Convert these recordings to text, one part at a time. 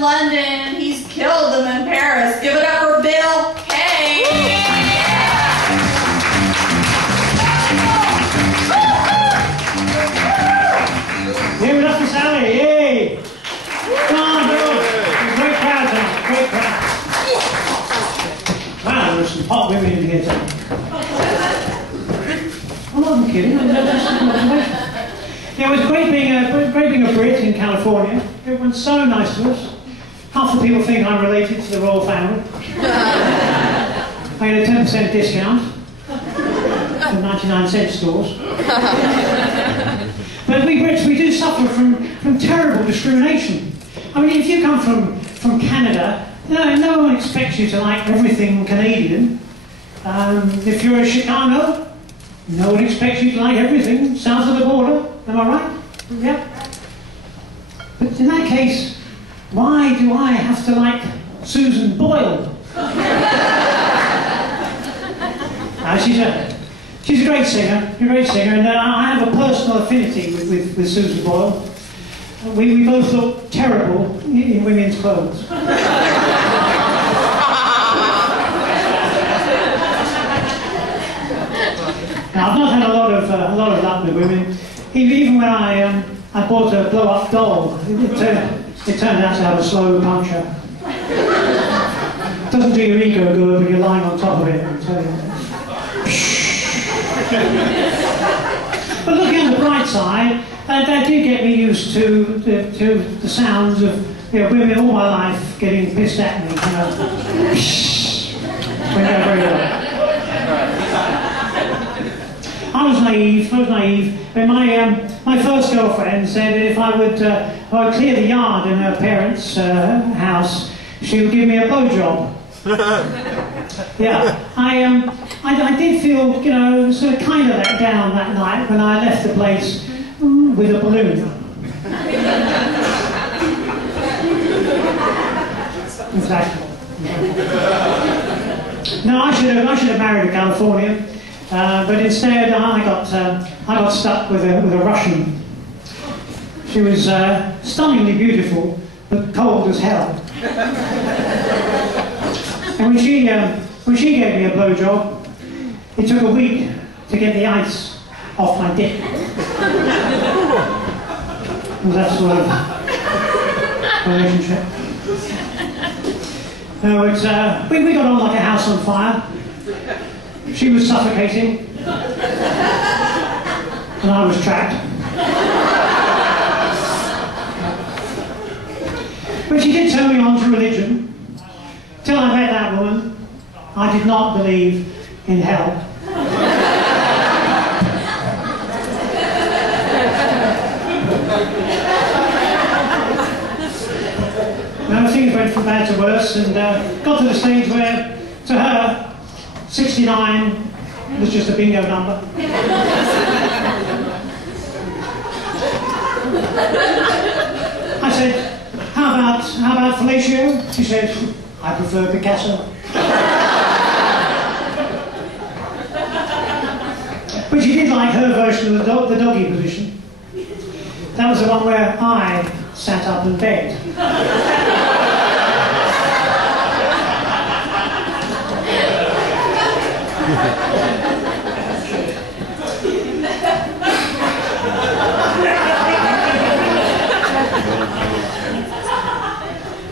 in London. He's killed them in Paris. Give it up for Bill Kay. Give it up for Sally. Yay! Come on, Bill. Great crowd tonight. Great crowd. Wow, there were some hot women in here tonight. I wasn't kidding. Yeah, it was great being a Brit in California. Everyone's so nice to us. Half the people think I'm related to the royal family. I had a 10% discount from 99-cent stores. But we Brits, we do suffer from terrible discrimination. I mean, if you come from Canada, no one expects you to like everything Canadian. If you're a Chicano, no one expects you to like everything south of the border. Am I right? Yeah. But in that case, why do I have to like Susan Boyle? She's a great singer, and I have a personal affinity with Susan Boyle. We both look terrible in women's clothes. Now, I've not had a lot of luck with women. Even when I bought a blow-up doll, it turned out to have a slow puncture. Doesn't do your ego good when you're lying on top of it, I tell you. But looking at the bright side, that did get me used to the sounds of women all my life getting pissed at me, when they're very low. I was naive. And my first girlfriend said that if I would clear the yard in her parents' house, she would give me a blowjob. Yeah, I did feel, sort of kind of let down that night when I left the place with a balloon. Exactly. No, I should have married a Californian. But instead, I got stuck with a Russian. She was stunningly beautiful, but cold as hell. And when she gave me a blowjob, it took a week to get the ice off my dick. It was that sort of relationship. No, we got on like a house on fire. She was suffocating, and I was trapped. But she did turn me on to religion. Till I met that woman, I did not believe in hell. Now things went from bad to worse, and got to the stage where, to her, 69 was just a bingo number. I said, how about fellatio? She said, I prefer Picasso. But she did like her version of the doggy position. That was the one where I sat up and begged.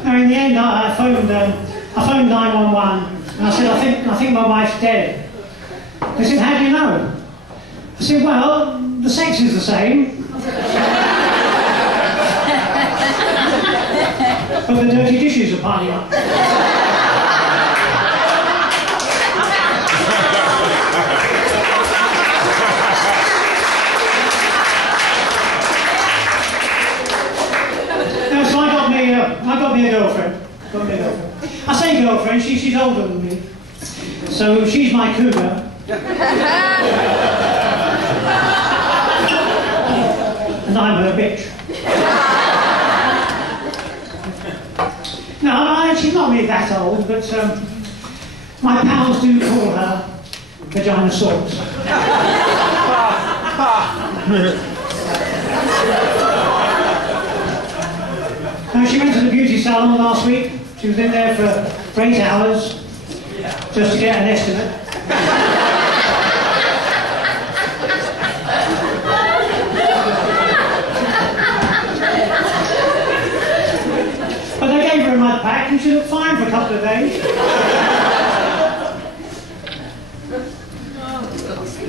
Now in the end, I phoned 911 and I said, I think my wife's dead. They said, how do you know? I said, well, the sex is the same, but the dirty dishes are piling up. I got me a girlfriend. I say girlfriend, she's older than me. So she's my cougar. And I'm her bitch. No, she's not really that old, but my pals do call her Vagina Sauce. She went to the beauty salon salon last week. She was in there for 8 hours just to get an estimate. But they gave her a mud pack and she looked fine for a couple of days.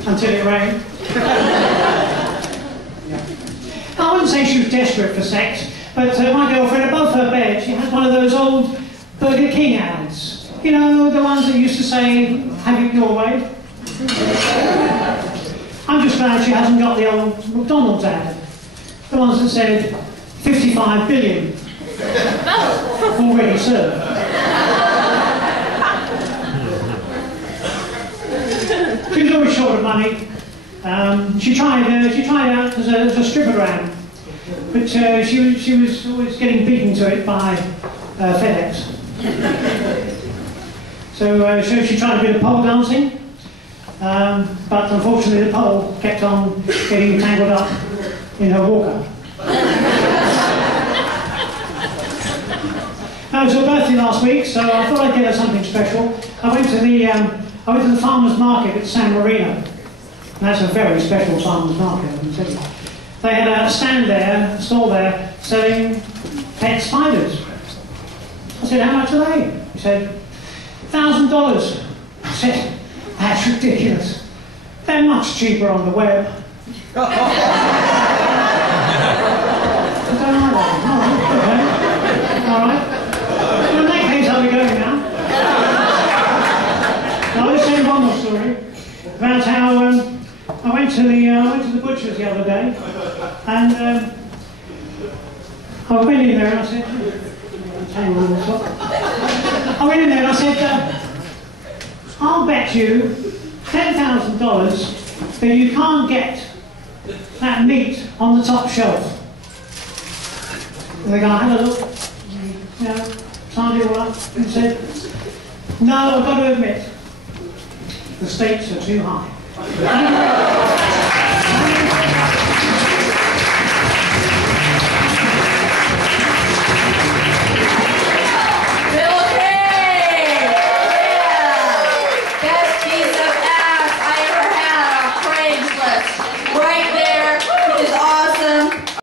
Until it rained. I wouldn't say she was desperate for sex, but my girlfriend, above her bed, she had one of those old Burger King ads. You know, the ones that used to say, have it your way. I'm just glad she hasn't got the old McDonald's ad. The ones that said, 55 billion. Already served. She was always short of money. She tried out as a strippogram, but she was always getting beaten to it by FedEx. So she tried a bit of pole dancing, but unfortunately the pole kept on getting tangled up in her walker. It was her birthday last week, so I thought I'd get her something special. I went to the farmers' market at San Marino. And that's a very special farmers' market, I can tell you. They had a stand there, a stall there, selling pet spiders. I said, how much are they? He said, $1,000. I said, that's ridiculous. They're much cheaper on the web. I don't like that. All right. Well, in that case, I'll be going now. I'll just tell you one more story about how I went to the butcher's the other day, and I went in there and I said, I went in there and I said, I'll bet you $10,000 that you can't get that meat on the top shelf. And the guy had a look, you know, signed it all up and said, no, I've got to admit, the stakes are too high.